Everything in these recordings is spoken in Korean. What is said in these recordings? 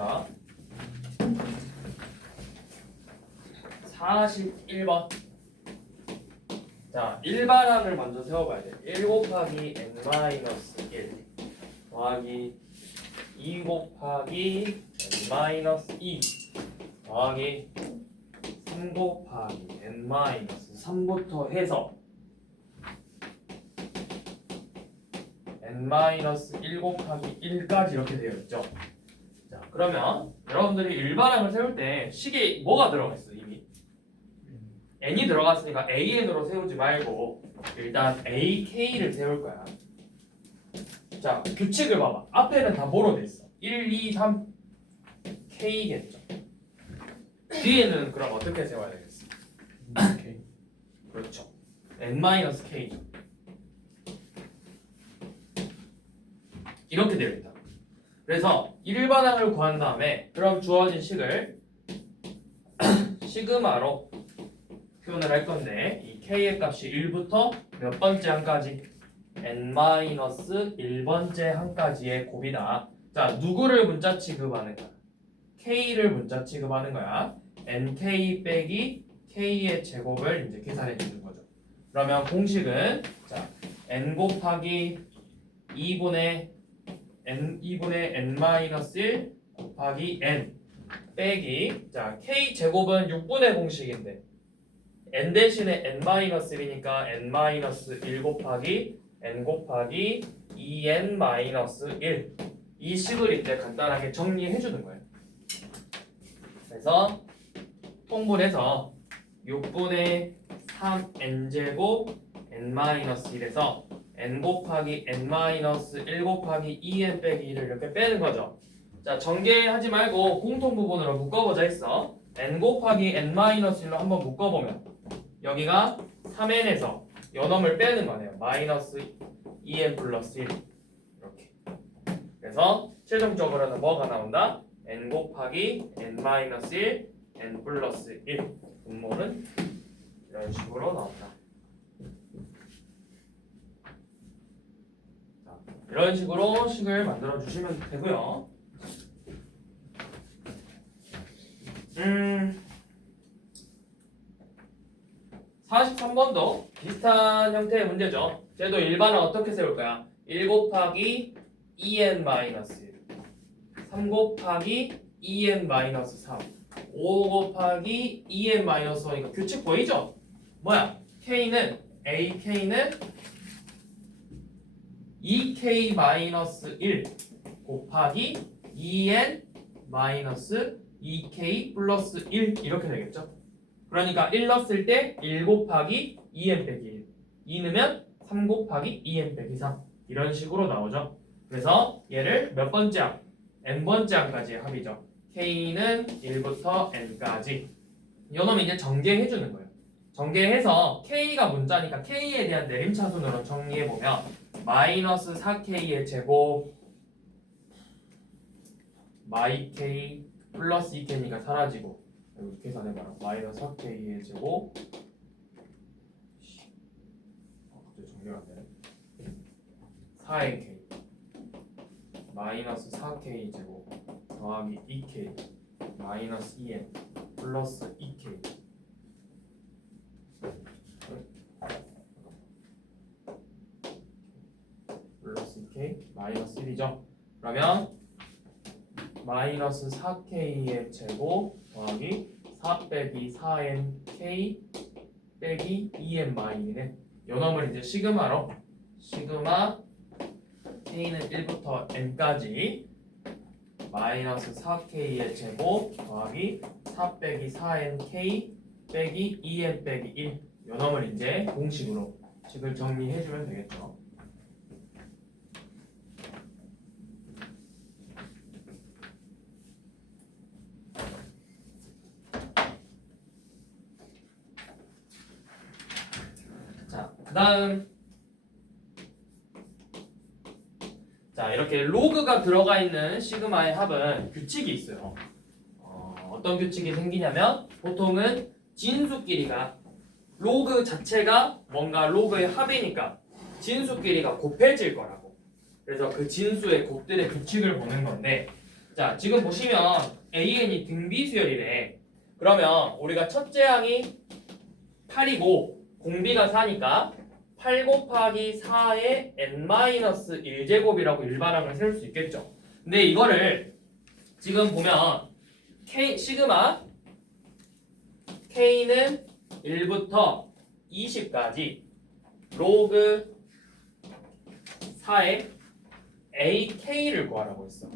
자, 41번. 자, 일반항을 먼저 세워봐야 돼. 1 곱하기 n-1 더하기 2 곱하기 n-2 더하기 3 곱하기 n-3부터 해서 n-1 곱하기 1까지 이렇게 되어 있죠. 자, 그러면 여러분들이 일반항을 세울 때 식에 뭐가 들어가 있어? 이미 n이 들어갔으니까 an으로 세우지 말고 일단 ak를 세울 거야. 자, 규칙을 봐봐. 앞에는 다 뭐로 돼 있어? 1, 2, 3 k겠죠. 뒤에는 그럼 어떻게 세워야 되겠어? K. 그렇죠. n-k죠. 이렇게 되어 있다. 그래서 일반항을 구한 다음에 그럼 주어진 식을 시그마로 표현을 할 건데 이 k의 값이 1부터 몇 번째 항까지? n-1번째 항까지의 곱이다. 자, 누구를 문자 취급하는 거야? k를 문자 취급하는 거야. nk 빼기 k의 제곱을 이제 계산해 주는 거죠. 그러면 공식은 자, n 곱하기 2분의 n-1 곱하기 n 빼기 자 k 제곱은 6분의 공식인데 n 대신에 n-1이니까 n-1 곱하기 n 곱하기 2n-1 이 식을 이제 간단하게 정리해 주는 거예요. 그래서 통분해서 6분의 3n제곱 n-1에서 n 곱하기 n-1 곱하기 2n 빼기 1을 이렇게 빼는 거죠. 자, 전개하지 말고 공통 부분으로 묶어보자 했어. n 곱하기 n-1로 한번 묶어보면 여기가 3n에서 요놈을 빼는 거네요. 마이너스 2n 플러스 1 이렇게. 그래서 최종적으로는 뭐가 나온다? n 곱하기 n-1 n 플러스 1 분모는 이런 식으로 나온다. 자, 이런 식으로 식을 만들어 주시면 되고요. 43번도 비슷한 형태의 문제죠. 쟤도 일반은 어떻게 세울 거야? 1 곱하기 2n-1 3 곱하기 2n-3 5 곱하기 2n-5니까 규칙 보이죠? 뭐야? k는 ak는 2k-1 곱하기 2n-2k 플러스 1 이렇게 되겠죠? 그러니까 1 넣었을 때 1 곱하기 2n 빼기 1 2 넣으면 3 곱하기 2n 빼기 3 이런 식으로 나오죠. 그래서 얘를 몇 번째 항? n번째 항까지의 합이죠. k는 1부터 n까지 이놈 이제 전개해 주는 거예요. 전개해서 k가 문자니까 k에 대한 내림차순으로 정리해보면 마이너스 4k의 제곱 마이 k 플러스 2k니까 사라지고 여기 계산해봐라. 마이너스 4k의 제곱 갑자기 정리가 안 되네. 4nk 마이너스 4k 제곱 더하기 2k 마이너스 2n 플러스 2k 플러스 2k 마이너스 1이죠. 그러면 마이너스 4k의 제곱 더하기 4 빼기 4nk 빼기 2n-1이네. 요놈을 이제 시그마로 시그마 k는 1부터 n까지 마이너스 4k의 제곱 더하기 4 빼기 4nk 빼기 2n 빼기 1 요놈을 이제 공식으로 식을 정리해주면 되겠죠. 자, 그 다음 자, 이렇게 로그가 들어가 있는 시그마의 합은 규칙이 있어요. 어떤 규칙이 생기냐면 보통은 진수끼리가 로그 자체가 뭔가 로그의 합이니까 진수끼리가 곱해질 거라고. 그래서 그 진수의 곱들의 규칙을 보는 건데 자, 지금 보시면 AN이 등비수열이래. 그러면 우리가 첫째 항이 8이고 공비가 4니까 8 곱하기 4의 n-1제곱이라고 일반항을 세울 수 있겠죠. 근데 이거를 지금 보면 K, 시그마 K는 1부터 20까지 로그 4의 AK를 구하라고 했어.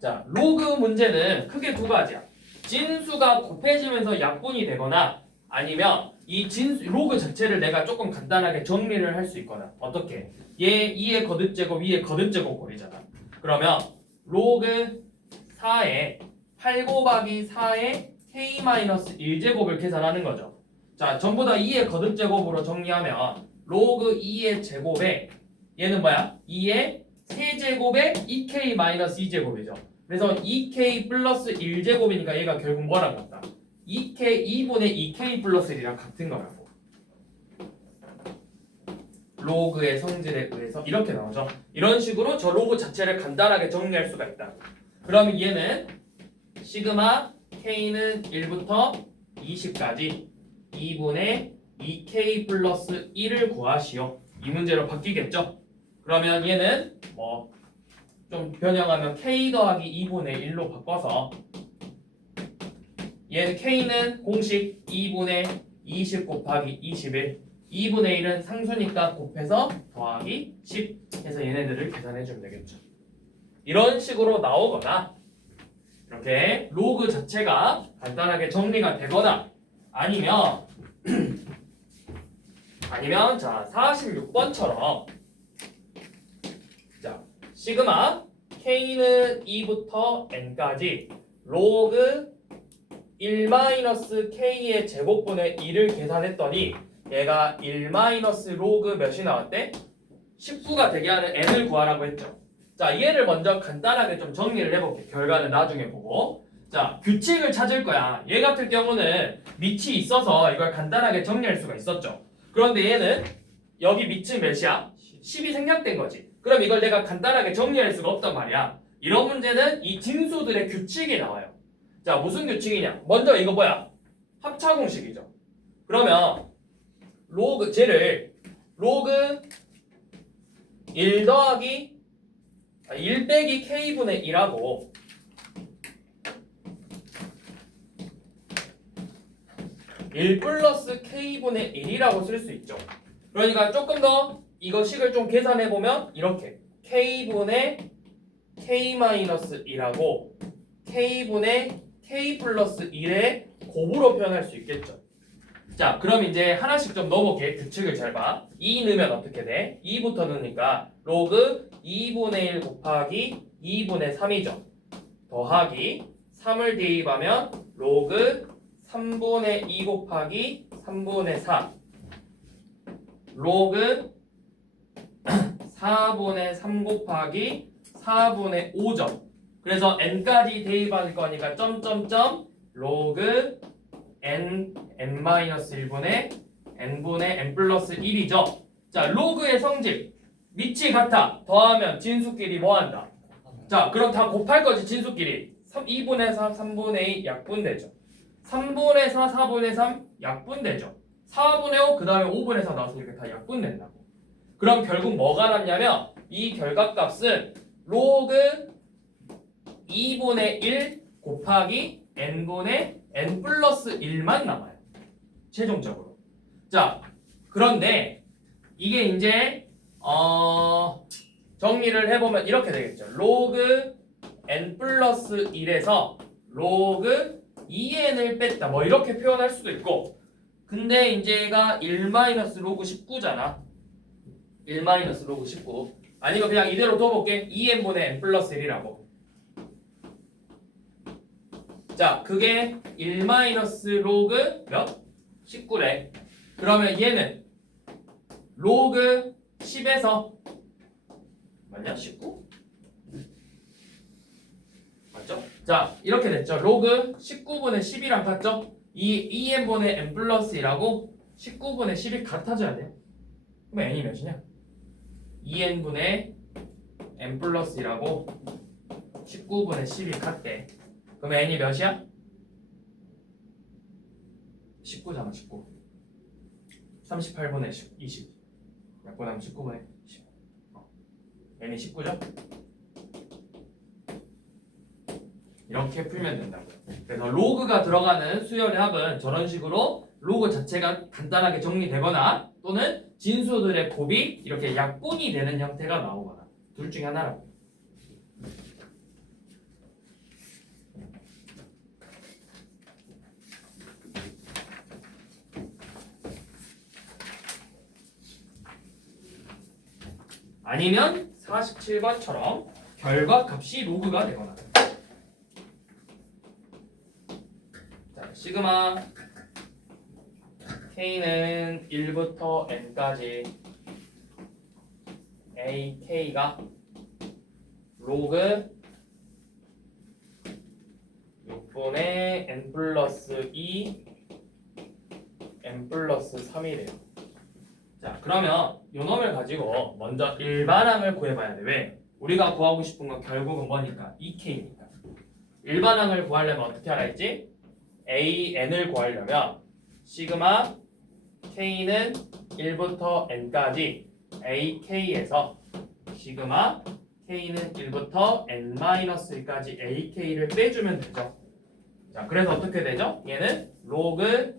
자, 로그 문제는 크게 두 가지야. 진수가 곱해지면서 약분이 되거나 아니면 이 진수 로그 자체를 내가 조금 간단하게 정리를 할 수 있거나. 어떻게? 얘 2의 거듭제곱 2의 거듭제곱 꼴이잖아. 그러면 로그 4의 8 곱하기 4의 K-1제곱을 계산하는 거죠. 자, 전부 다 2의 거듭제곱으로 정리하면 로그 2의 제곱에 얘는 뭐야? 2의 세제곱에 2K-2제곱이죠. 그래서 2K 플러스 1제곱이니까 얘가 결국 뭐랑 같다? 2분의 2K 플러스 1이랑 같은 거라고. 로그의 성질에 의해서 이렇게 나오죠. 이런 식으로 저 로그 자체를 간단하게 정리할 수가 있다. 그럼 얘는 시그마 K는 1부터 20까지 2분의 2K 플러스 1을 구하시오. 이 문제로 바뀌겠죠? 그러면 얘는 뭐 좀 변형하면 K 더하기 2분의 1로 바꿔서 얘는 K는 공식 2분의 20 곱하기 21 2분의 1은 상수니까 곱해서 더하기 10 해서 얘네들을 계산해 주면 되겠죠. 이런 식으로 나오거나 이렇게 로그 자체가 간단하게 정리가 되거나 아니면 자 46번처럼 자 시그마 K는 2부터 N까지 로그 1-K의 제곱분의 1을 계산했더니 얘가 1-로그 몇이 나왔대? 19가 되게 하는 N을 구하라고 했죠. 자, 얘를 먼저 간단하게 좀 정리를 해볼게. 결과는 나중에 보고. 자, 규칙을 찾을 거야. 얘 같은 경우는 밑이 있어서 이걸 간단하게 정리할 수가 있었죠. 그런데 얘는 여기 밑이 몇이야? 10이 생략된 거지. 그럼 이걸 내가 간단하게 정리할 수가 없단 말이야. 이런 문제는 이 진수들의 규칙이 나와요. 자, 무슨 규칙이냐? 먼저 이거 뭐야? 합차공식이죠. 그러면 쟤를 로그 1 더하기 1 빼기 K분의 1하고 1 플러스 K분의 1이라고 쓸 수 있죠. 그러니까 조금 더 이거 식을 좀 계산해보면 이렇게 K분의 K-1하고 K분의 K 플러스 1의 곱으로 표현할 수 있겠죠. 자, 그럼 이제 하나씩 좀 넣어볼게. 규칙을 잘 봐. 2 넣으면 어떻게 돼? 2부터 넣으니까 로그 2분의 1 곱하기 2분의 3이죠. 더하기 3을 대입하면 로그 3분의 2 곱하기 3분의 4 로그 4분의 3 곱하기 4분의 5점. 그래서 n까지 대입할 거니까 점점점 로그 n-1분의 n분의 n 플러스 1이죠. 자, 로그의 성질 밑이 같아. 더하면 진수끼리 뭐한다? 자, 그럼 다 곱할 거지 진수끼리. 2분의 4, 3분의 2 약분되죠. 3분의 4, 4분의 3 약분되죠. 4분의 5, 그 다음에 5분의 4 나왔으니까 다 약분된다고. 그럼 결국 뭐가 남냐면 이 결과값은 로그 2분의 1 곱하기 n분의 n 플러스 1만 남아요. 최종적으로. 자, 그런데 이게 이제 정리를 해보면 이렇게 되겠죠. 로그 n 플러스 1에서 로그 2n을 뺐다. 뭐 이렇게 표현할 수도 있고. 근데 이제 얘가 1-로그 19잖아. 1-로그 19. 아니면 그냥 이대로 둬볼게. 2n분의 n 플러스 1이라고. 자, 그게 1-로그 몇? 19래. 그러면 얘는 로그 10에서 맞냐? 19? 맞죠? 자, 이렇게 됐죠. 로그 19분의 10이랑 같죠? 이 2n분의 n 플러스 1하고 19분의 10이 같아져야 돼요. 그럼 n이 몇이냐? 2n분의 n 플러스 1하고 19분의 10이 같대. 그럼 n이 몇이야? 19잖아 19. 38분의 20 약분하면 19분의 10. n이 19죠? 이렇게 풀면 된다고요. 그래서 로그가 들어가는 수열의 합은 저런 식으로 로그 자체가 간단하게 정리되거나 또는 진수들의 곱이 이렇게 약분이 되는 형태가 나오거나 둘 중에 하나라고. 아니면 47번처럼 결과값이 로그가 되거나. 자, 시그마 K는 1부터 N까지 AK가 로그 6분의 N 플러스 2 N 플러스 3이래요. 자, 그러면 요 놈을 가지고 먼저 일반항을 구해봐야 돼. 왜? 우리가 구하고 싶은 건 결국은 뭐니까? 2K니까. 일반항을 구하려면 어떻게 하라 했지? AN을 구하려면 시그마 K는 1부터 N까지 AK에서 시그마 K는 1부터 N-1까지 AK를 빼주면 되죠. 자, 그래서 어떻게 되죠? 얘는 로그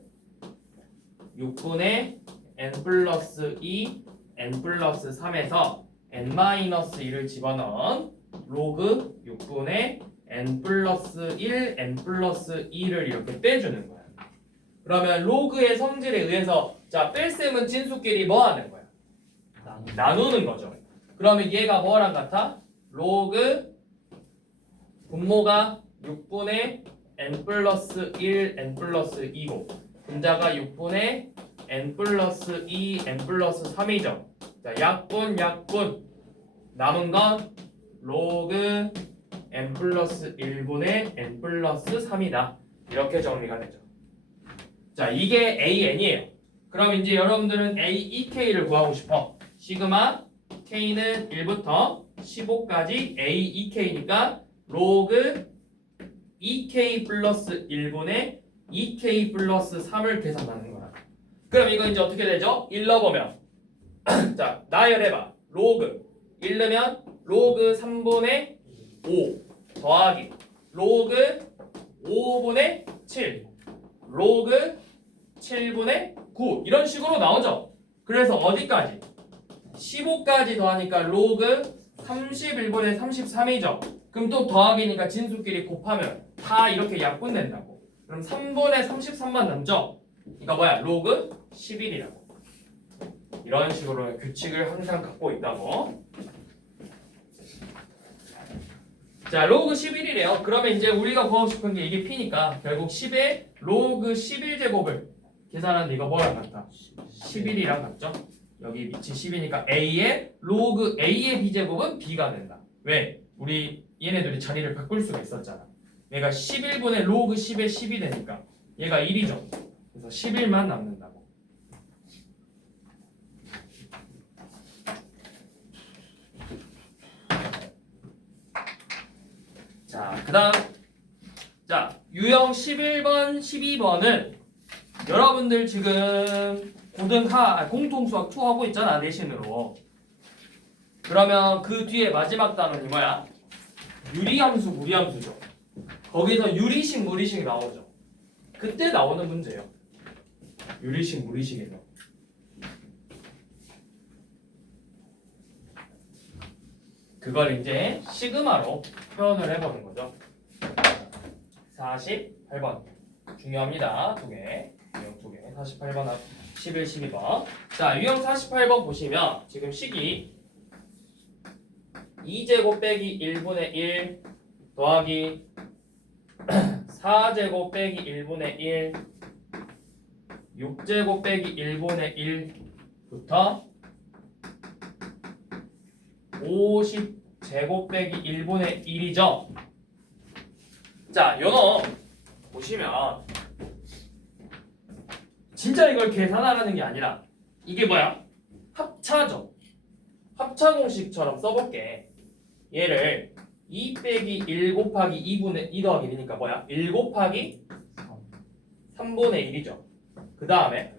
6분의 N 플러스 2 N 플러스 3에서 N-1을 집어넣은 로그 6분의 N 플러스 1 N 플러스 2를 이렇게 빼주는 거야. 그러면 로그의 성질에 의해서 자, 뺄셈은 진수끼리 뭐 하는 거야? 나누는 거죠. 그러면 얘가 뭐랑 같아? 로그 분모가 6분의 N 플러스 1 N 플러스 2고 분자가 6분의 N 플러스 2 N 플러스 3이죠. 자, 약분 남은 건 로그 N 플러스 1분의 N 플러스 3이다. 이렇게 정리가 되죠. 자, 이게 AN이에요. 그럼 이제 여러분들은 AEK를 구하고 싶어. 시그마 K는 1부터 15까지 AEK니까 로그 EK 플러스 1분의 EK 플러스 3을 계산하는 거야. 그럼 이거 이제 어떻게 되죠? 1 넣어보면 자, 나열해봐. 로그 1 넣으면 로그 3분의 5 더하기 로그 5분의 7 로그 7분의 9 이런 식으로 나오죠. 그래서 어디까지? 15까지 더하니까 로그 31분의 33이죠. 그럼 또 더하기니까 진수끼리 곱하면 다 이렇게 약분된다고. 그럼 3분의 33만 남죠? 이거 뭐야? 로그 11이라고. 이런 식으로 규칙을 항상 갖고 있다고. 자, 로그 11이래요. 그러면 이제 우리가 구하고 싶은 게 이게 P니까 결국 10의 로그 11제곱을 계산하는데 이거 뭐랑 같다? 11이랑 같죠? 여기 밑이 10이니까 A의 로그 A의 B제곱은 B가 된다. 왜? 우리 얘네들이 자리를 바꿀 수가 있었잖아. 얘가 11분의 로그 10의 10이 되니까 얘가 1이죠. 그래서 11만 남는다고. 자, 그 다음 자, 유형 11번, 12번은 여러분들 지금 공통수학 2 하고 있잖아, 내신으로. 그러면 그 뒤에 마지막 단원이 뭐야? 유리함수, 무리함수죠. 거기서 유리식, 무리식 나오죠. 그때 나오는 문제예요. 유리식, 무리식에서. 그걸 이제 시그마로 표현을 해보는 거죠. 48번 중요합니다. 두 개. 유형 두 개. 48번, 11, 12번. 자, 유형 48번 보시면 지금 식이 2제곱 빼기 1분의 1 더하기 4제곱 빼기 1분의 1 6제곱 빼기 1분의 1부터 50제곱 빼기 1분의 1이죠. 자, 요놈 보시면 진짜 이걸 계산하라는 게 아니라 이게 뭐야? 합차죠. 합차 공식처럼 써볼게. 얘를 2 빼기 1 곱하기 2분의 2 더하기 1이니까 뭐야? 1 곱하기 3분의 1이죠. 그 다음에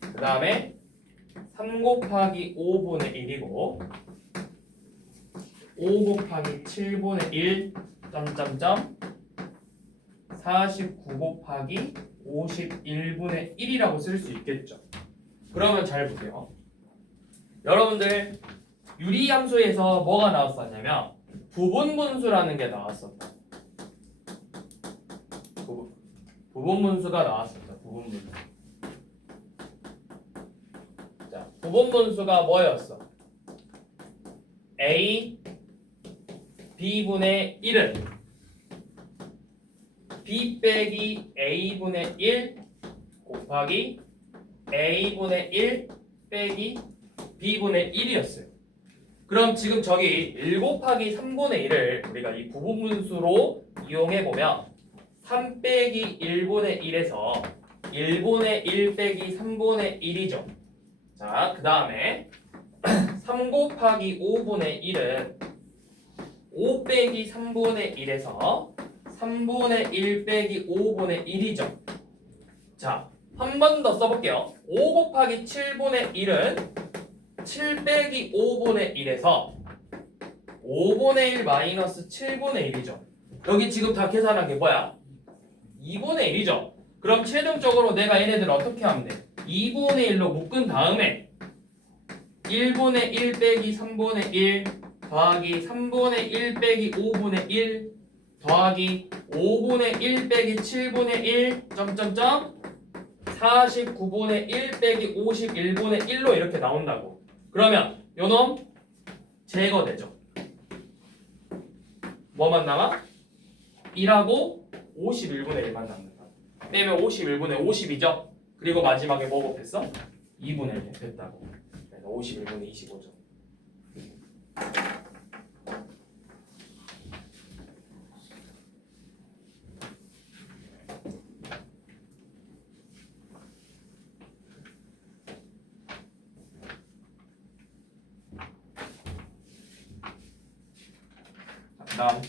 그 다음에 3 곱하기 5분의 1이고 5 곱하기 7분의 1 점점점 49 곱하기 51분의 1이라고 쓸 수 있겠죠. 그러면 잘 보세요. 여러분들 유리함수에서 뭐가 나왔었냐면 부분분수라는 게 나왔었다. 부분분수가 나왔었다. 부분분수. 자, 부분분수가 뭐였어? A B분의 1은 B 빼기 A분의 1 곱하기 A분의 1 빼기 B분의 1이었어요. 그럼 지금 저기 1 곱하기 3분의 1을 우리가 이 부분분수로 이용해보면 3 빼기 1분의 1에서 1분의 1 빼기 3분의 1이죠. 자, 그 다음에 3 곱하기 5분의 1은 5 빼기 3분의 1에서 3분의 1 빼기 5분의 1이죠. 자, 한 번 더 써볼게요. 5 곱하기 7분의 1은 7 빼기 5분의 1에서 5분의 1 마이너스 7분의 1이죠. 여기 지금 다 계산한 게 뭐야? 2분의 1이죠. 그럼 최종적으로 내가 얘네들 어떻게 하면 돼? 2분의 1로 묶은 다음에 1분의 1 빼기 3분의 1 더하기 3분의 1 빼기 5분의 1 더하기 5분의 1 빼기 7분의 1 점점점 49분의 1 빼기 51분의 1로 이렇게 나온다고. 그러면 요놈 제거되죠. 뭐만 남아? 1하고 51분의 1만 남는다. 빼면 51분의 50이죠. 그리고 마지막에 뭐 곱했어? 2분의 1 곱했다고. 그래서 51분의 25죠. 다음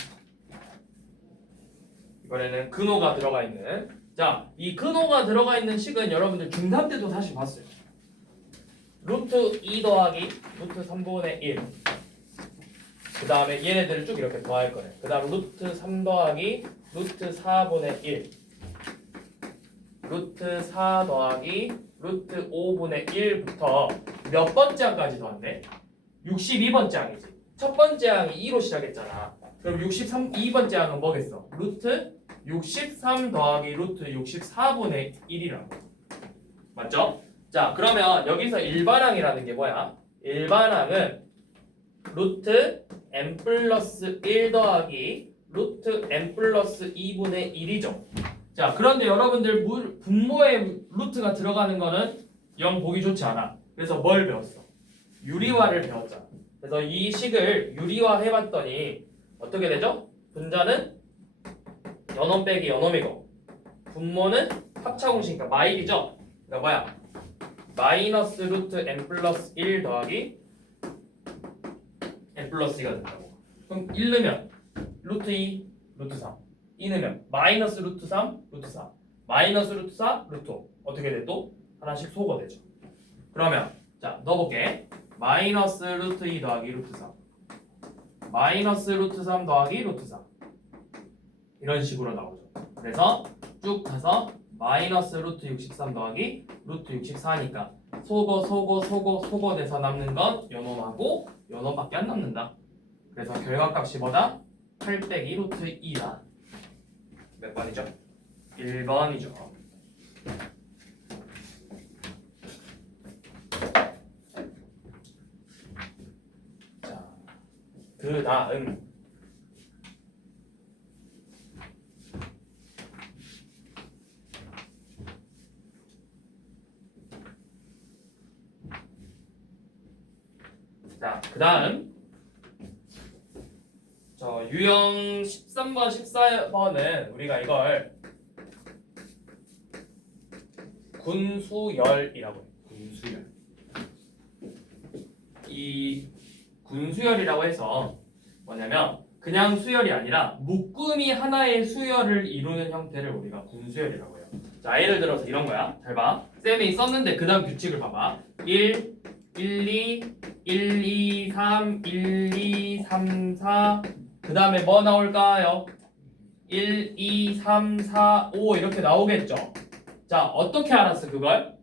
이번에는 근호가 들어가 있는 자, 이 근호가 들어가 있는 식은 여러분들 중3 때도 사실 봤어요. 루트 2 더하기 루트 3분의 1 그 다음에 얘네들을 쭉 이렇게 더할 거예요. 그 다음 루트 3 더하기 루트 4분의 1 루트 4 더하기 루트 5분의 1부터 몇 번째 항까지 더한대? 62번째 항이지. 첫 번째 항이 2로 시작했잖아. 그럼 2번째 항은 뭐겠어? 루트 63 더하기 루트 64분의 1이라고. 맞죠? 자, 그러면 여기서 일반항이라는 게 뭐야? 일반항은 루트 n 플러스 1 더하기 루트 n 플러스 2분의 1이죠. 자, 그런데 여러분들 분모에 루트가 들어가는 거는 영 보기 좋지 않아. 그래서 뭘 배웠어? 유리화를 배웠잖아. 그래서 이 식을 유리화 해봤더니 어떻게 되죠? 분자는 연놈 빼기 연놈이고 분모는 합차공식이니까 마일이죠. 그러니까 뭐야? 마이너스 루트 n 플러스 1 더하기 n 플러스 2가 된다고. 그럼 1 넣으면 루트 2, 루트 3 2 넣으면 마이너스 루트 3, 루트 4 마이너스 루트 4, 루트 5 어떻게 돼? 또 하나씩 소거되죠. 그러면 자 넣어볼게. 마이너스 루트 2 더하기 루트 3 마이너스 루트 3 더하기 루트 4 이런 식으로 나오죠. 그래서 쭉 가서 마이너스 루트 63 더하기 루트 64니까 소거돼서 남는 건 요놈하고 요놈밖에 안 남는다. 그래서 결과값이 뭐다? 8 빼기 루트 2다. 몇 번이죠? 1번이죠. 자, 그 다음 저 유형 13번, 14번은 우리가 이걸 군수열이라고 해요. 군수열. 이 군수열이라고 해서 뭐냐면 그냥 수열이 아니라 묶음이 하나의 수열을 이루는 형태를 우리가 군수열이라고 해요. 자, 예를 들어서 이런 거야. 잘 봐. 쌤이 썼는데 그 다음 규칙을 봐봐. 1, 2, 1, 2, 3, 1, 2, 3, 4. 그 다음에 뭐 나올까요? 1, 2, 3, 4, 5 이렇게 나오겠죠. 자, 어떻게 알았어 그걸?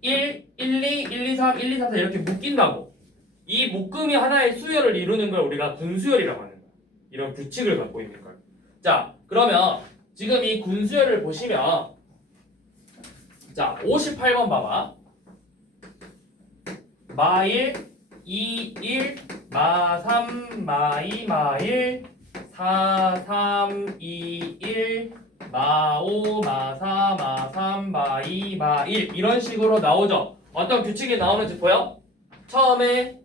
1, 1, 2, 1, 2, 3, 1, 2, 3, 4 이렇게 묶인다고. 이 묶음이 하나의 수열을 이루는 걸 우리가 군수열이라고 하는 거야. 이런 규칙을 갖고 있는 걸. 자, 그러면 지금 이 군수열을 보시면 자, 58번 봐봐. 마1, 2, 1, 마3, 마2, 마1, 4, 3, 2, 1, 마5, 마4, 마3, 마2, 마1 이런 식으로 나오죠. 어떤 규칙이 나오는지 보여? 처음에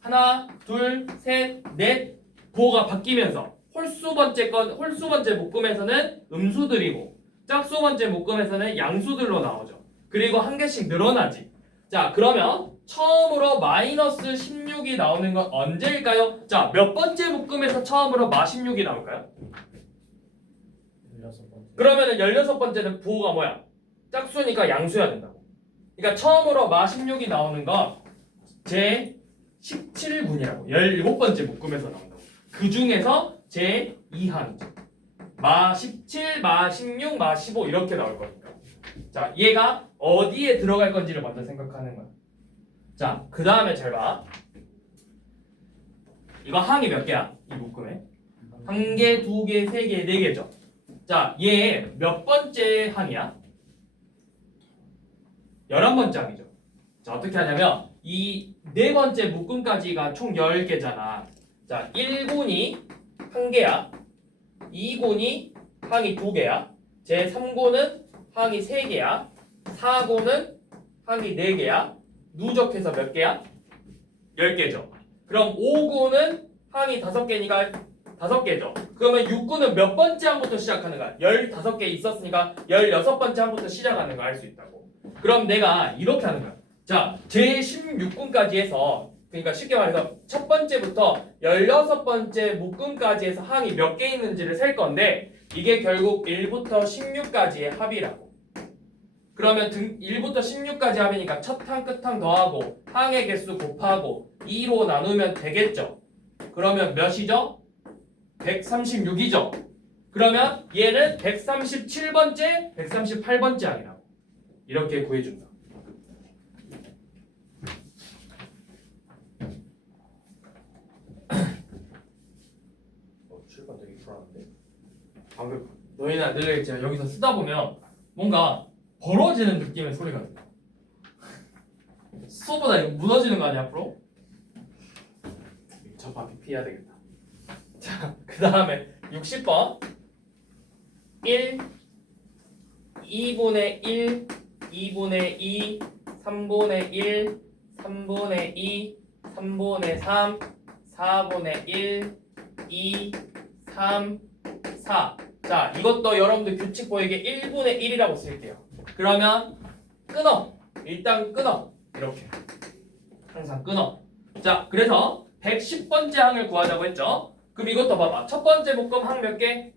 하나, 둘, 셋, 넷 보호가 바뀌면서 홀수 번째 묶음에서는 음수들이고 짝수 번째 묶음에서는 양수들로 나오죠. 그리고 한 개씩 늘어나지. 자, 그러면 처음으로 마이너스 16이 나오는 건 언제일까요? 자, 몇 번째 묶음에서 처음으로 마 16이 나올까요? 16번째. 그러면은 16번째는 부호가 뭐야? 짝수니까 양수여야 된다고. 그러니까 처음으로 마 16이 나오는 건 제 17분이라고. 17번째 묶음에서 나온다고. 그 중에서 제 2항이죠. 마 17, 마 16, 마 15 이렇게 나올 거니까. 자, 얘가 어디에 들어갈 건지를 먼저 생각하는 거야. 자, 그 다음에 잘 봐. 이거 항이 몇 개야? 이 묶음에? 한 개, 두 개, 세 개, 네 개죠. 자, 얘 몇 번째 항이야? 11번째 항이죠. 자, 어떻게 하냐면 이 네 번째 묶음까지가 총 10개잖아. 자, 1곤이 한 개야. 2곤이 항이 두 개야. 제 3곤은 항이 세 개야. 4곤은 항이 네 개야. 누적해서 몇 개야? 10개죠. 그럼 5곤은 항이 5개니까 5개죠. 그러면 6곤은 몇 번째 항부터 시작하는 거야? 15개 있었으니까 16번째 항부터 시작하는 거 알 수 있다고. 그럼 내가 이렇게 하는 거야. 자, 제16군까지 해서 그러니까 쉽게 말해서 첫 번째부터 16번째 묶음까지 해서 항이 몇 개 있는지를 셀 건데 이게 결국 1부터 16까지의 합이라고. 그러면 1부터 16까지 합이니까 첫 항, 끝 항 더하고 항의 개수 곱하고 2로 나누면 되겠죠. 그러면 몇이죠? 136이죠. 그러면 얘는 137번째, 138번째 항이라고. 이렇게 구해준다. 출판 되게 불안한데? 방금 너희나 늘 제가 여기서 쓰다 보면 뭔가 벌어지는 느낌의 소리가 들려. 수업보다 이거 무너지는 거 아니야 앞으로? 저 밖에 피해야 되겠다. 자, 그 다음에 60번 1 2분의 1 2분의 2 3분의 1 3분의 2 3분의 3 4분의 1 2 3 4 자, 이것도 여러분들 규칙 보이게 1분의 1이라고 쓸게요. 그러면 끊어. 일단 끊어. 이렇게 항상 끊어. 자, 그래서 110번째 항을 구하자고 했죠. 그럼 이것도 봐봐. 첫 번째 묶음 항 몇 개?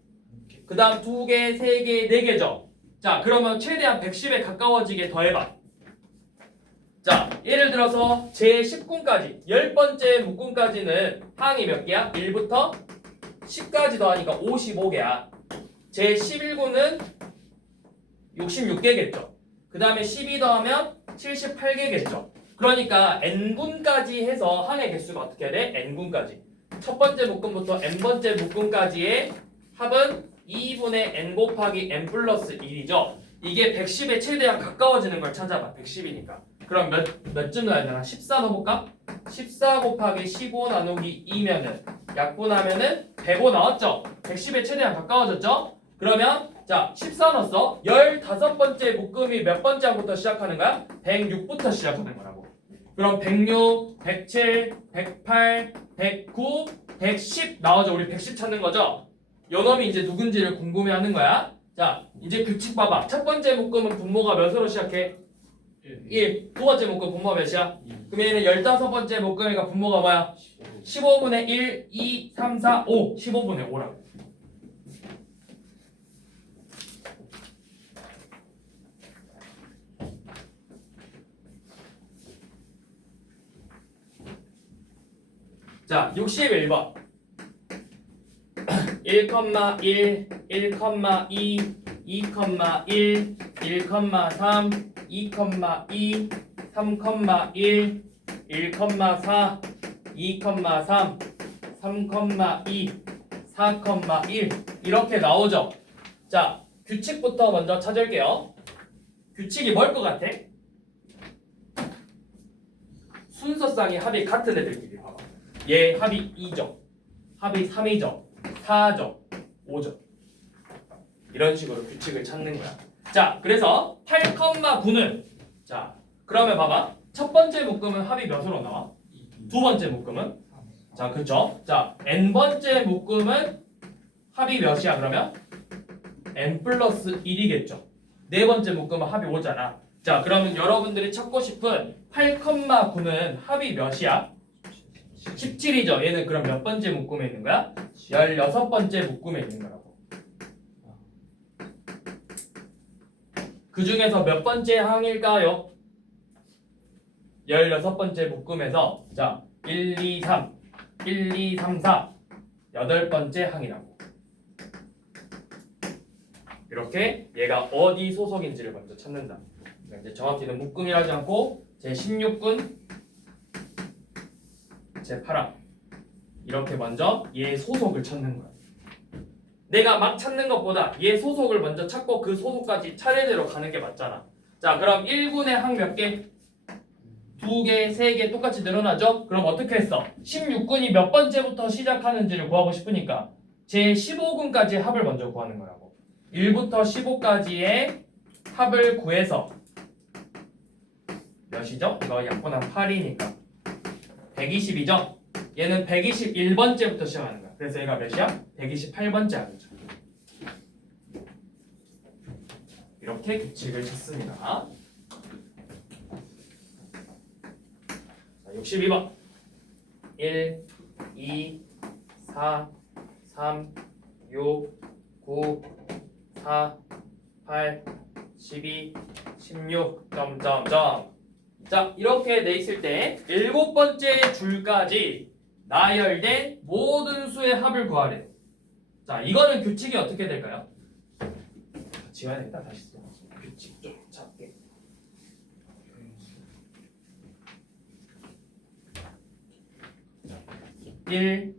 그 다음 2개, 3개, 4개죠. 자, 그러면 최대한 110에 가까워지게 더해봐. 자, 예를 들어서 제10군까지 10번째 묶음까지는 항이 몇 개야? 1부터 10까지 더하니까 55개야. 제11군은 66개겠죠. 그 다음에 12 더하면 78개겠죠. 그러니까 n군까지 해서 항의 개수가 어떻게 해야 돼? n군까지. 첫 번째 묶음부터 n번째 묶음까지의 합은 2분의 n 곱하기 n 플러스 1이죠. 이게 110에 최대한 가까워지는 걸 찾아봐. 110이니까. 그럼 몇쯤 나야 되나? 14 넣어볼까? 14 곱하기 15 나누기 2면은 약분하면은 105 나왔죠? 110에 최대한 가까워졌죠? 그러면 자, 14 넣었어. 15번째 묶음이 몇 번째 항부터 시작하는 거야? 106부터 시작하는 거라고. 그럼 106, 107, 108, 109, 110 나오죠. 우리 110 찾는 거죠? 요놈이 이제 누군지를 궁금해하는 거야. 자, 이제 규칙 봐봐. 첫 번째 묶음은 분모가 몇으로 시작해? 1. 두 번째 묶음 분모 몇이야? 그럼 얘는 15번째 묶음이니까 분모가 뭐야? 15분의 1, 2, 3, 4, 5. 15분의 5라고. 자, 61번. 1,1, 1,2, 2,1, 1,3, 2,2, 3,1, 1,4, 2,3, 3,2, 4,1 이렇게 나오죠. 자, 규칙부터 먼저 찾을게요. 규칙이 뭘 것 같아? 순서상의 합이 같은 애들끼리 봐봐. 얘 합이 2죠. 합이 3이죠. 4죠. 5죠. 이런 식으로 규칙을 찾는 거야. 자, 그래서 8,9는 자, 그러면 봐봐. 첫 번째 묶음은 합이 몇으로 나와? 두 번째 묶음은? 자, 그렇죠. 자, n번째 묶음은 합이 몇이야 그러면? n 플러스 1이겠죠. 네 번째 묶음은 합이 5잖아. 자, 그러면 여러분들이 찾고 싶은 8,9는 합이 몇이야? 17이죠. 얘는 그럼 몇 번째 묶음에 있는 거야? 16번째 묶음에 있는 거라고. 그 중에서 몇 번째 항일까요? 16번째 묶음에서 자 1, 2, 3, 1, 2, 3, 4 8번째 항이라고. 이렇게 얘가 어디 소속인지를 먼저 찾는다. 이제 정확히는 묶음이라지 않고 제16군 제8항 이렇게 먼저 얘 소속을 찾는 거야. 내가 막 찾는 것보다 얘 소속을 먼저 찾고 그 소속까지 차례대로 가는 게 맞잖아. 자, 그럼 1군의 항 몇 개? 2개, 3개 똑같이 늘어나죠? 그럼 어떻게 했어? 16군이 몇 번째부터 시작하는지를 구하고 싶으니까 제15군까지의 합을 먼저 구하는 거라고. 1부터 15까지의 합을 구해서 몇이죠? 이거 약분한 8이니까 120이죠? 얘는 121번째부터 시작하는 거야. 그래서 얘가 몇이야? 128번째 합이죠. 이렇게 규칙을 찾습니다. 자, 62번 1, 2, 4, 3, 6, 9, 4, 8, 12, 16, 점점점. 자, 이렇게 돼 있을 때 7번째 줄까지 나열된 모든 수의 합을 구하래. 자, 이거는 규칙이 어떻게 될까요? 지워야 되겠다. 다시 써. 규칙 좀 작게. 자, 1,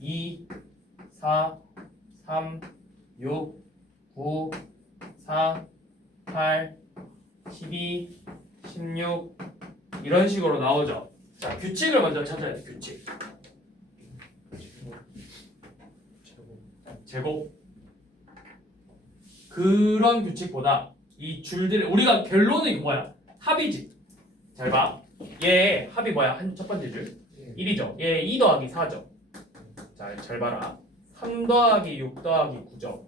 2, 4, 3, 6, 9, 4, 8, 12, 16 이런 식으로 나오죠. 자, 규칙을 먼저 찾아야 돼. 규칙. 제곱. 그런 규칙보다 이 줄들 우리가 결론은 이거 뭐야? 합이지. 잘 봐. 얘 합이 뭐야? 첫 번째 줄 1이죠. 얘 2 더하기 4죠. 자, 잘 봐라. 3 더하기 6 더하기 9죠.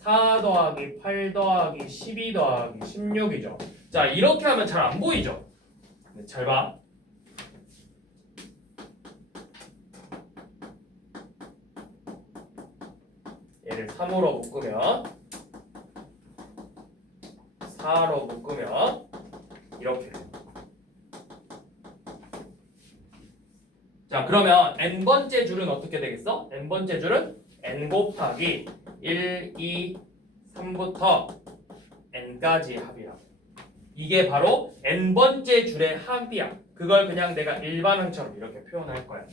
4 더하기 8 더하기 12 더하기 16이죠. 자, 이렇게 하면 잘 안 보이죠? 네, 잘 봐. 얘를 3으로 묶으면 4로 묶으면 이렇게. 자, 그러면 n번째 줄은 어떻게 되겠어? n번째 줄은 n 곱하기 1, 2, 3부터 n까지의 합이야. 이게 바로 n번째 줄의 합이야. 그걸 그냥 내가 일반항처럼 이렇게 표현할 거야.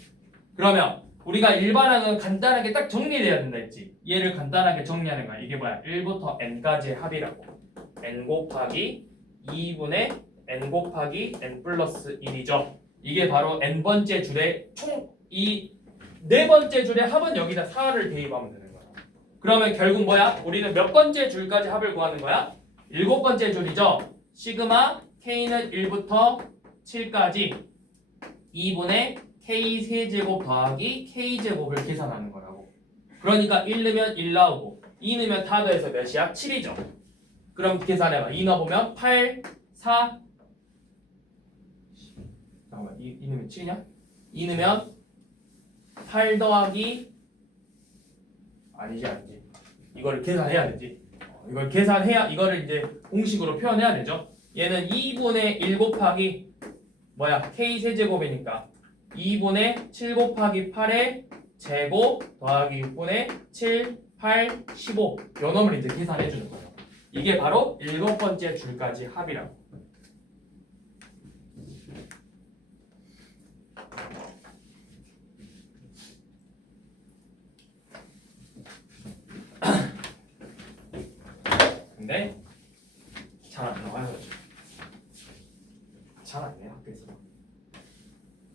그러면 우리가 일반항은 간단하게 딱 정리돼야 된다 했지. 얘를 간단하게 정리하는 거야. 이게 뭐야? 1부터 n까지의 합이라고. n 곱하기 2분의 n 곱하기 n 플러스 1이죠. 이게 바로 n번째 줄의 이 네 번째 줄의 합은 여기다 4를 대입하면 되는 거야. 그러면 결국 뭐야? 우리는 몇 번째 줄까지 합을 구하는 거야? 7번째 줄이죠. 시그마 k는 1부터 7까지 2분의 k 세제곱 더하기 k 제곱을 계산하는 거라고. 그러니까 1 넣으면 1 나오고 2 넣으면 다 더해서 몇이야? 7이죠. 그럼 계산해봐. 2 넣어보면 8, 4, 잠깐만 2 넣으면 7이냐? 2 넣으면 8 더하기 아니지 이거를 계산해야 되지. 이걸 계산해야 이거를 이제 공식으로 표현해야 되죠. 얘는 2분의 1 곱하기 뭐야 k 세제곱이니까 2분의 7 곱하기 8의 제곱 더하기 6분의 7, 8, 15 요 놈을 이제 계산해 주는 거예요. 이게 바로 7번째 줄까지 합이라고. 근데 잘 안 나와요. 잘 안 돼, 학교에서.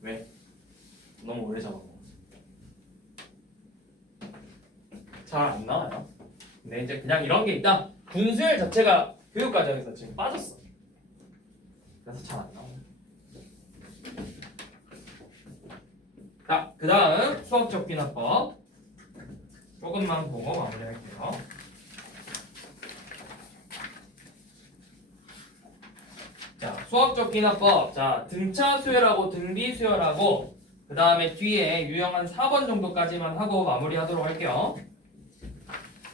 왜? 너무 오래 잡아먹었어. 잘 안 나와요. 근데 이제 그냥 이런 게 있다. 분수열 자체가 교육과정에서 지금 빠졌어. 그래서 잘 안 나와요. 자, 그 다음 수학적 비나법 조금만 보고 마무리할게요. 자, 수학적 비나법. 자, 등차 수열하고 등비 수열하고 그 다음에 뒤에 유형한 4번 정도까지만 하고 마무리하도록 할게요.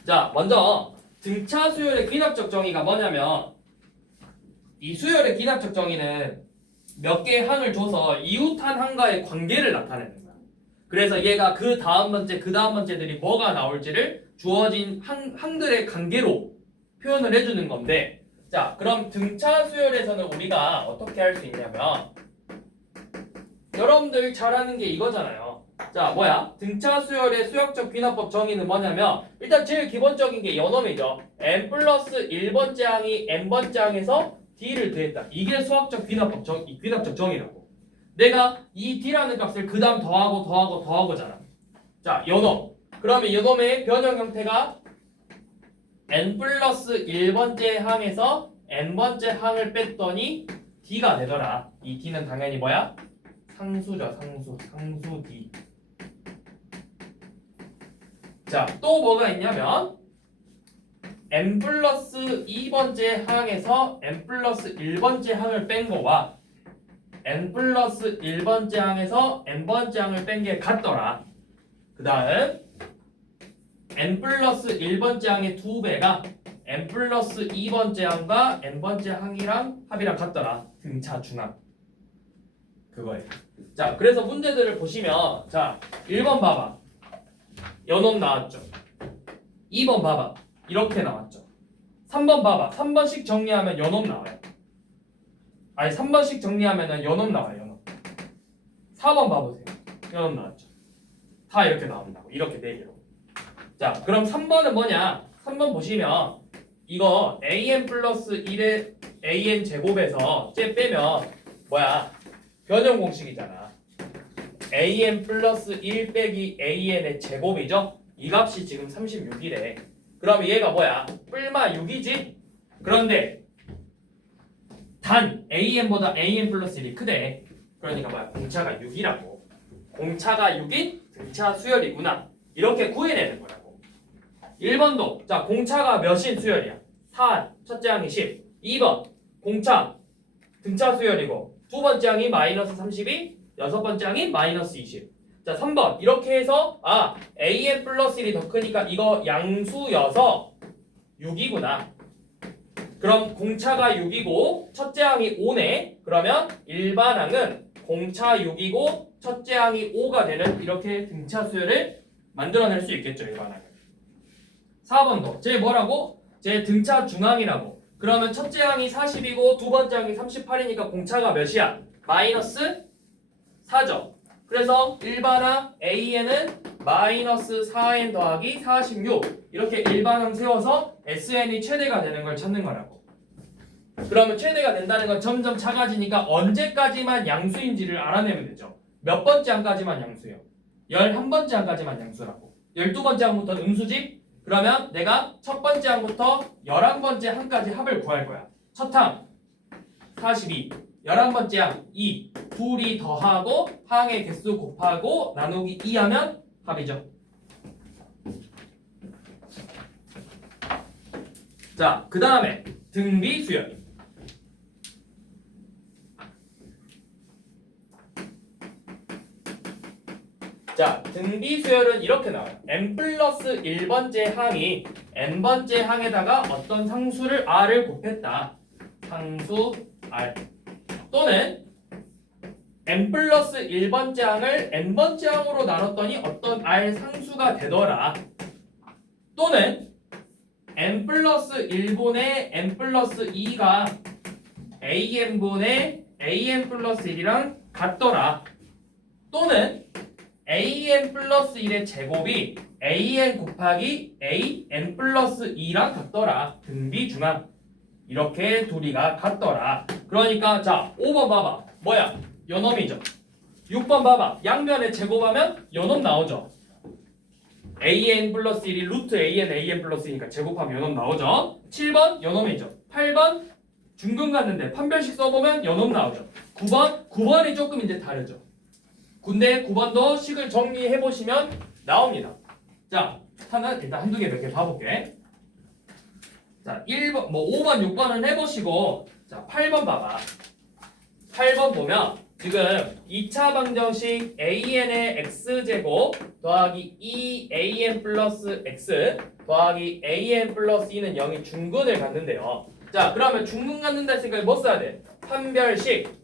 자, 먼저 등차 수열의 귀납적 정의가 뭐냐면 이 수열의 귀납적 정의는 몇 개의 항을 줘서 이웃한 항과의 관계를 나타내는 거야. 그래서 얘가 그 다음 번째들이 뭐가 나올지를 주어진 항들의 관계로 표현을 해주는 건데, 자, 그럼 등차 수열에서는 우리가 어떻게 할 수 있냐면 여러분들 잘 아는 게 이거잖아요. 자, 뭐야? 등차 수열의 수학적 귀납법 정의는 뭐냐면 일단 제일 기본적인 게 연놈이죠. n 플러스 1번째 항이 n번째 항에서 d를 더했다. 이게 수학적 귀납적 정의라고. 내가 이 d라는 값을 그 다음 더하고잖아. 자, 연놈. 그러면 연놈의 변형 형태가 n 플러스 1번째 항에서 n번째 항을 뺐더니 d가 되더라. 이 d는 당연히 뭐야? 상수죠. 상수 d. 자, 또 뭐가 있냐면 n 플러스 2번째 항에서 n 플러스 1번째 항을 뺀 거와 n 플러스 1번째 항에서 n번째 항을 뺀 게 같더라. 그 다음 n 플러스 1번째 항의 2배가 n 플러스 2번째 항과 n번째 항이랑 합이랑 같더라. 등차 중합. 그거예요. 자, 그래서 문제들을 보시면 자, 1번 봐봐. 연놈 나왔죠. 2번 봐봐. 이렇게 나왔죠. 3번 봐봐. 3번씩 정리하면 연놈 나와요. 아니 3번씩 정리하면 연놈 나와요. 연놈. 4번 봐보세요. 연놈 나왔죠. 다 이렇게 나온다고. 이렇게 4개로. 자, 그럼 3번은 뭐냐? 3번 보시면 이거 an 플러스 1의 an 제곱에서 쟤 빼면 뭐야? 변형 공식이잖아. an 플러스 1 빼기 an의 제곱이죠? 이 값이 지금 36이래. 그럼 얘가 뭐야? 뿔마 6이지? 그런데 단 an보다 an 플러스 1이 크대. 그러니까 뭐야? 공차가 6이라고. 공차가 6인 등차 수열이구나. 이렇게 구해내는 거라고. 1번도 자, 공차가 몇인 수열이야? 4, 첫째 항이 10. 2번 공차 등차 수열이고 두 번째 항이 마이너스 32, 여섯 번째 항이 마이너스 20. 자, 3번 이렇게 해서 an 플러스 1이 더 크니까 이거 양수여서 6이구나. 그럼 공차가 6이고 첫째 항이 5네. 그러면 일반항은 공차 6이고 첫째 항이 5가 되는 이렇게 등차 수열을 만들어낼 수 있겠죠. 일반항은. 4번도 쟤 뭐라고? 쟤 등차 중항이라고. 그러면 첫째 항이 40이고 두 번째 항이 38이니까 공차가 몇이야? 마이너스 4죠. 그래서 일반항 AN은 마이너스 4N 더하기 46 이렇게 일반항 세워서 SN이 최대가 되는 걸 찾는 거라고. 그러면 최대가 된다는 건 점점 작아지니까 언제까지만 양수인지를 알아내면 되죠. 몇 번째 항까지만 양수예요? 11번째 항까지만 양수라고. 12번째 항부터는 음수지? 그러면 내가 첫 번째 항부터 11번째 항까지 합을 구할 거야. 첫 항 42, 11번째 항 2, 둘이 더하고 항의 개수 곱하고 나누기 2 하면 합이죠. 자, 그 다음에 등비 수열. 자, 등비 수열은 이렇게 나와요. n 플러스 1번째 항이 n번째 항에다가 어떤 상수를 r을 곱했다. 상수 r 또는 n 플러스 1번째 항을 n번째 항으로 나눴더니 어떤 r 상수가 되더라. 또는 n 플러스 1분의 n 플러스 2가 an분의 an 플러스 1이랑 같더라. 또는 an 플러스 1의 제곱이 an 곱하기 an 플러스 2랑 같더라. 등비 중항. 이렇게 둘이가 같더라. 그러니까 자 5번 봐봐. 뭐야? 연놈이죠. 6번 봐봐. 양변에 제곱하면 연놈 나오죠. an 플러스 1이 루트 an 플러스 2니까 제곱하면 연놈 나오죠. 7번 연놈이죠. 8번 중근 갔는데 판별식 써보면 연놈 나오죠. 9번이 조금 이제 다르죠. 근데 9번도 식을 정리해보시면 나옵니다. 자, 하나 일단 한두 개 몇 개 봐볼게. 자, 1번, 5번, 6번은 해보시고, 자, 8번 봐봐. 8번 보면, 지금 2차 방정식 an의 x제곱 더하기 2an 플러스 x 더하기 an 플러스 2는 0이 중근을 갖는데요. 자, 그러면 중근 갖는다 했으니까 뭐 써야 돼? 판별식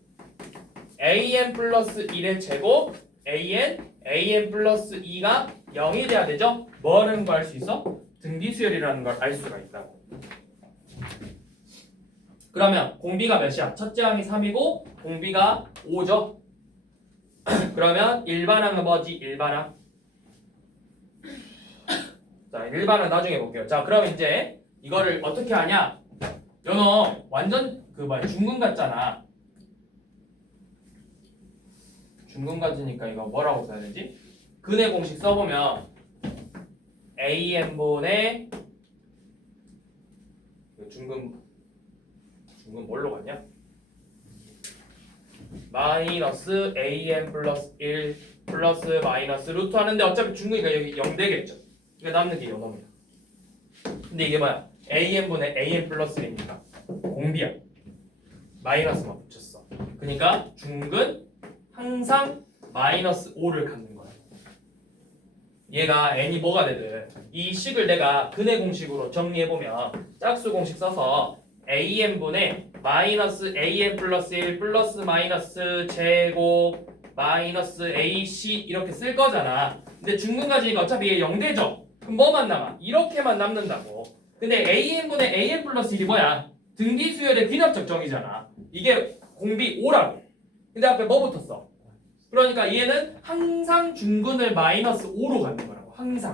an 플러스 1의 제곱 an 플러스 2가 0이 돼야 되죠? 뭐라는 걸 알 수 있어? 등비수열이라는 걸 알 수가 있다고. 그러면 공비가 몇이야? 첫째 항이 3이고 공비가 5죠? 그러면 일반항은 뭐지? 일반항. 자, 일반항 나중에 볼게요. 자, 그럼 이제 이거를 어떻게 하냐? 연어 완전 중근 같잖아. 중근 같으니까 이거 뭐라고 써야 되지? 근의 공식 써보면 an분의 중근 뭘로 갔냐? 마이너스 an 플러스 1 플러스 마이너스 루트 하는데 어차피 중근이니까 여기 0 되겠죠. 이거 남는 게 연어입니다. 근데 이게 뭐야? an분의 an 플러스 1이니까 공비야. 마이너스만 붙였어. 그러니까 중근 항상 마이너스 5를 갖는 거야. 얘가 n이 뭐가 되든 이 식을 내가 근의 공식으로 정리해보면 짝수 공식 써서 an분의 마이너스 an 플러스 1 플러스 마이너스 제곱 마이너스 ac 이렇게 쓸 거잖아. 근데 중근 가지니까 어차피 얘 0되죠? 그럼 뭐만 남아? 이렇게만 남는다고. 근데 an분의 an 플러스 1이 뭐야? 등기수열의 비납적 정의잖아. 이게 공비 5라고. 근데 앞에 뭐 붙었어? 그러니까 얘는 항상 중근을 마이너스 5로 갖는 거라고. 항상.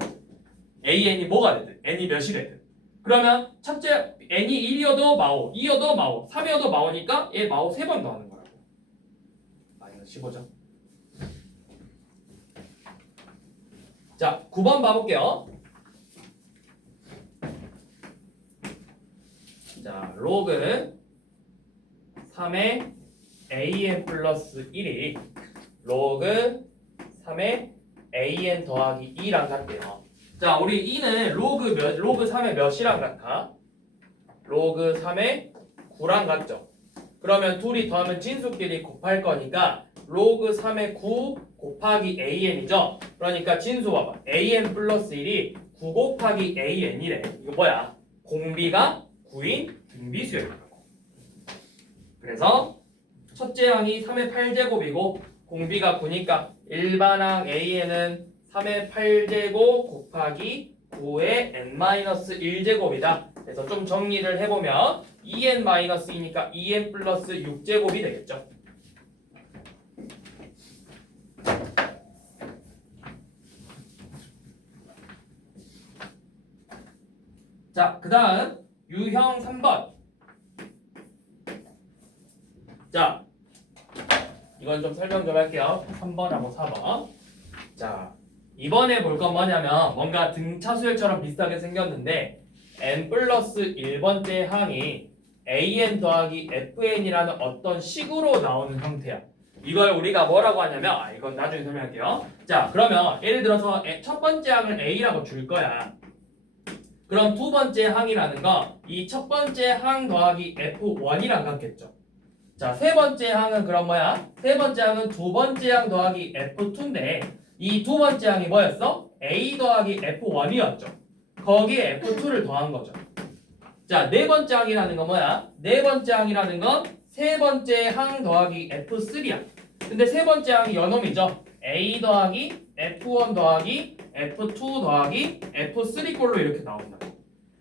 an이 뭐가 되든 n이 몇이 되든. 그러면 첫째 n이 1이어도 마오, 2여도 마오, 3이어도 마오니까 얘 마오 3번 더 하는 거라고. 마이너스 15죠. 자, 9번 봐볼게요. 자, 로그 3의 an 플러스 1이 로그 3의 an 더하기 2랑 같대요. 자, 우리 2는 로그 3의 몇이랑 같아? 로그 3의 9랑 같죠? 그러면 둘이 더하면 진수끼리 곱할 거니까 로그 3의 9 곱하기 an이죠? 그러니까 진수 봐봐. an 플러스 1이 9 곱하기 an이래. 이거 뭐야? 공비가 9인 등비수열이라고. 그래서 첫째 항이 3의 8제곱이고 공비가 9니까 일반항 an은 3의 8제곱 곱하기 9의 n-1제곱이다. 그래서 좀 정리를 해보면 2n-2니까 2n 플러스 6제곱이 되겠죠. 자, 그 다음 유형 3번. 자, 이건 좀 설명 좀 할게요. 3번하고 4번. 자, 이번에 볼 건 뭐냐면 뭔가 등차수열처럼 비슷하게 생겼는데 n 플러스 1번째 항이 an 더하기 fn이라는 어떤 식으로 나오는 형태야. 이걸 우리가 뭐라고 하냐면 이건 나중에 설명할게요. 자, 그러면 예를 들어서 첫 번째 항을 a라고 줄 거야. 그럼 두 번째 항이라는 거 이 첫 번째 항 더하기 f1이랑 같겠죠. 자, 세 번째 항은 그럼 뭐야? 세 번째 항은 두 번째 항 더하기 f2인데 이 두 번째 항이 뭐였어? A 더하기 F1이었죠. 거기에 F2를 더한 거죠. 자, 네 번째 항이라는 건 뭐야? 네 번째 항이라는 건 세 번째 항 더하기 F3야. 근데 세 번째 항이 연놈이죠. A 더하기 F1 더하기 F2 더하기 F3 꼴로 이렇게 나온다.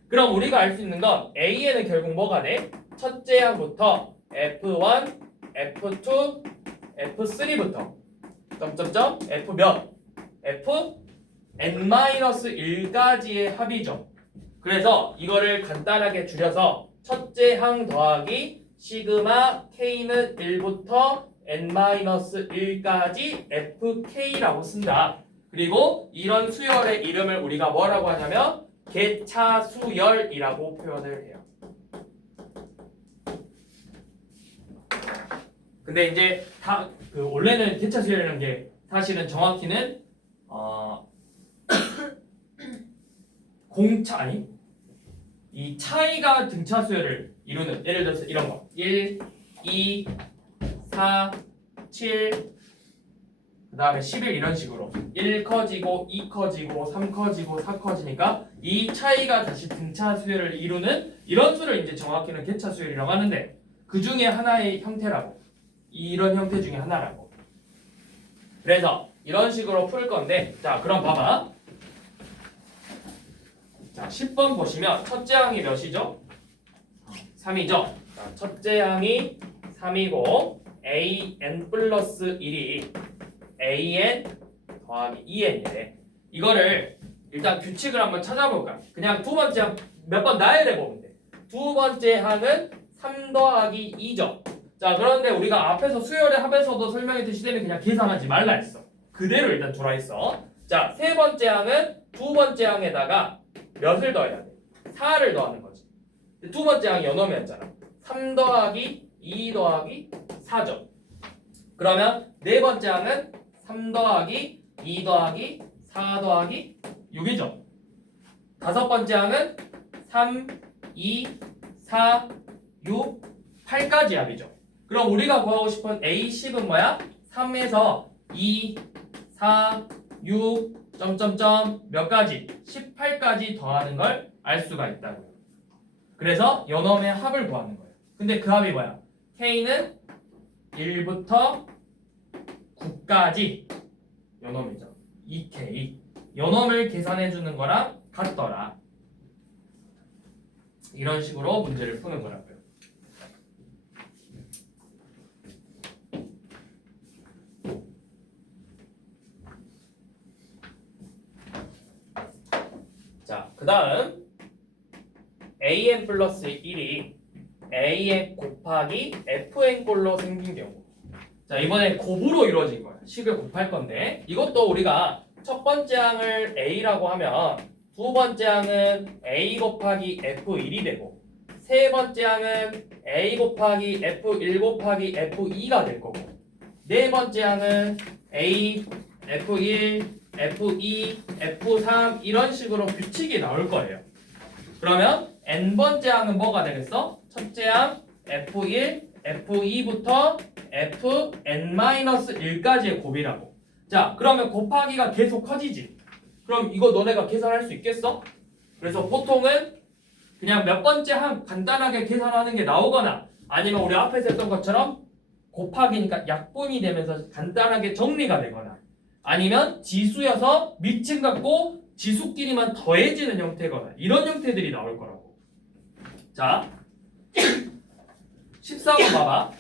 그럼 우리가 알 수 있는 건 A에는 결국 뭐가 돼? 첫째 항부터 F1, F2, F3부터 점점점 F 몇? F n-1까지의 합이죠. 그래서 이거를 간단하게 줄여서 첫째 항 더하기 시그마 k는 1부터 n-1까지 fk라고 쓴다. 그리고 이런 수열의 이름을 우리가 뭐라고 하냐면 개차수열이라고 표현을 해요. 근데 이제 원래는 개차수열이라는 게 사실은 정확히는 공차 아니 이 차이가 등차 수열을 이루는 예를 들어서 이런 거 1, 2, 4, 7 그 다음에 11 이런 식으로 1 커지고 2 커지고 3 커지고 4 커지니까 이 차이가 다시 등차 수열을 이루는 이런 수를 이제 정확히는 개차 수열이라고 하는데 그 중에 하나의 형태라고 이런 형태 중에 하나라고. 그래서 이런 식으로 풀 건데 자 그럼 봐봐. 자 10번 보시면 첫째 항이 몇이죠? 3이죠? 자, 첫째 항이 3이고 an 플러스 1이 an 더하기 2n이래. 이거를 일단 규칙을 한번 찾아볼까? 그냥 두 번째 항 몇 번 나열해 보면 돼. 두 번째 항은 3 더하기 2죠. 자 그런데 우리가 앞에서 수열의 합에서도 설명했듯이 되면 그냥 계산하지 말라 했어. 그대로 일단 들어와 있어. 자 세 번째 항은 두 번째 항에다가 몇을 더해야 돼? 4를 더하는 거지. 두 번째 항이 연놈이었잖아. 3 더하기 2 더하기 4죠. 그러면 네 번째 항은 3 더하기 2 더하기 4 더하기 6이죠. 다섯 번째 항은 3, 2, 4, 6, 8까지 합이죠. 그럼 우리가 구하고 싶은 A10은 뭐야? 3에서 2, 4, 6, 점점점 몇 가지? 18까지 더하는 걸 알 수가 있다고요. 그래서 연놈의 합을 구하는 거예요. 근데 그 합이 뭐야? K는 1부터 9까지 연놈이죠. 2K. 연놈을 계산해 주는 거랑 같더라. 이런 식으로 문제를 푸는 거라고요. 자, 그 다음 an 플러스 1이 an 곱하기 fn 꼴로 생긴 경우. 자, 이번에 곱으로 이루어진 거야. 식을 곱할 건데 이것도 우리가 첫 번째 항을 a라고 하면 두 번째 항은 a 곱하기 f1이 되고 세 번째 항은 a 곱하기 f1 곱하기 f2가 될 거고 네 번째 항은 a, f1, f2, f3 이런 식으로 규칙이 나올 거예요. 그러면 n번째 항은 뭐가 되겠어? 첫째 항 f1, f2부터 fn-1까지의 곱이라고. 자, 그러면 곱하기가 계속 커지지. 그럼 이거 너네가 계산할 수 있겠어? 그래서 보통은 그냥 몇 번째 항 간단하게 계산하는 게 나오거나 아니면 우리 앞에서 했던 것처럼 곱하기니까 약분이 되면서 간단하게 정리가 되거나 아니면 지수여서 밑층 갖고 지수끼리만 더해지는 형태거나 이런 형태들이 나올 거라고. 자 14번 봐봐.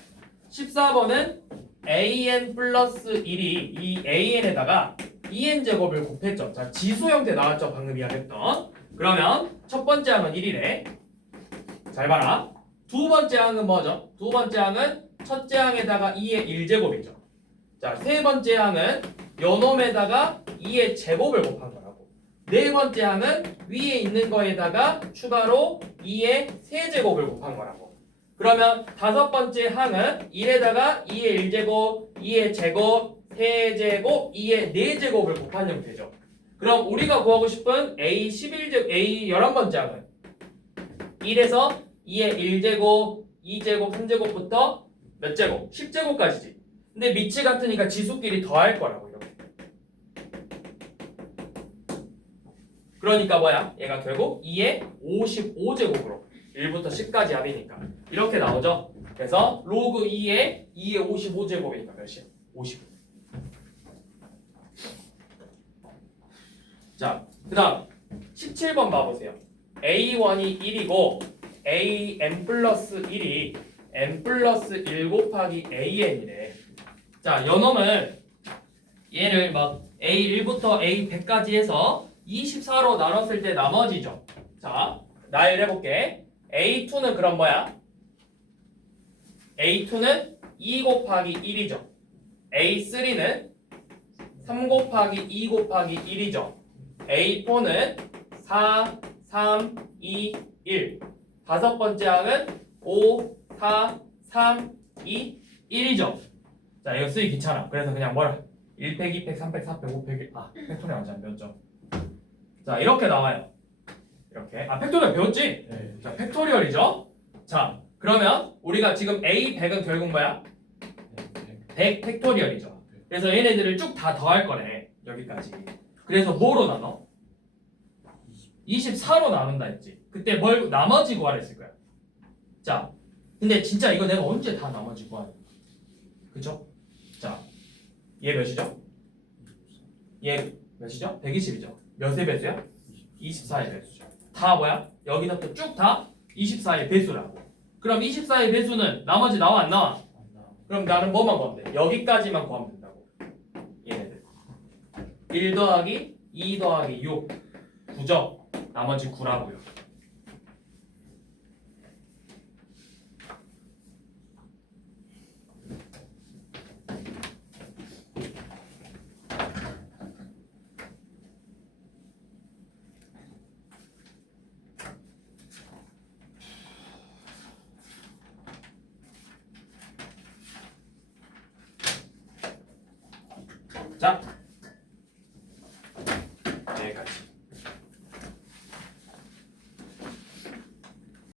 14번은 an 플러스 1이 이 an에다가 2n제곱을 곱했죠. 자 지수 형태 나왔죠. 방금 이야기했던. 그러면 첫 번째 항은 1이래. 잘 봐라. 두 번째 항은 뭐죠? 두 번째 항은 첫째 항에다가 2의 1제곱이죠. 자 세 번째 항은 요놈에다가 2의 제곱을 곱한 거라고. 네 번째 항은 위에 있는 거에다가 추가로 2의 세제곱을 곱한 거라고. 그러면 다섯 번째 항은 1에다가 2의 1제곱, 2의 제곱, 세제곱, 2의 4제곱을 곱한 형태죠. 그럼 우리가 구하고 싶은 A11제곱, A 11번째 항은 1에서 2의 1제곱, 2제곱, 3제곱부터 몇 제곱? 10제곱까지지. 근데 밑이 같으니까 지수끼리 더할 거라고 이렇게. 그러니까 뭐야? 얘가 결국 2의 55제곱으로 1부터 10까지 합이니까 이렇게 나오죠. 그래서 로그 2의 55제곱이니까 몇이야? 50. 자, 그 다음 17번 봐보세요. A1이 1이고 AN 플러스 1이 N 플러스 1 곱하기 AN이래. 자, 요놈을 얘를 막 A1부터 A100까지 해서 24로 나눴을 때 나머지죠. 자, 나열해볼게. A2는 그럼 뭐야? A2는 2 곱하기 1이죠. A3는 3 곱하기 2 곱하기 1이죠. A4는 4, 3, 2, 1. 다섯 번째 항은 5, 4, 3, 2, 1이죠. 자, 이거 쓰기 귀찮아. 그래서 그냥 뭐라? 1팩, 2팩, 3팩, 4팩, 5팩, 팩토리얼 완전 배웠죠. 자, 이렇게 나와요. 이렇게. 팩토리얼 배웠지? 네. 자, 팩토리얼이죠. 자, 그러면 우리가 지금 A100은 결국 뭐야? 100 팩토리얼이죠. 그래서 얘네들을 쭉 다 더할 거네. 여기까지. 그래서 뭐로 나눠? 24로 나눈다 했지. 그때 뭘 나머지 구하랬을 거야. 자, 근데 진짜 이거 내가 언제 다 나머지 구하냐? 그죠? 자, 얘 몇이죠? 얘 몇이죠? 120이죠. 몇의 배수야? 24의 배수죠. 다 뭐야? 여기서부터 쭉 다 24의 배수라고. 그럼 24의 배수는 나머지 나와 안 나와? 그럼 나는 뭐만 구하면 돼? 여기까지만 구하면 된다고. 얘네들 1 더하기 2 더하기 6 9죠? 나머지 9라고요. 자,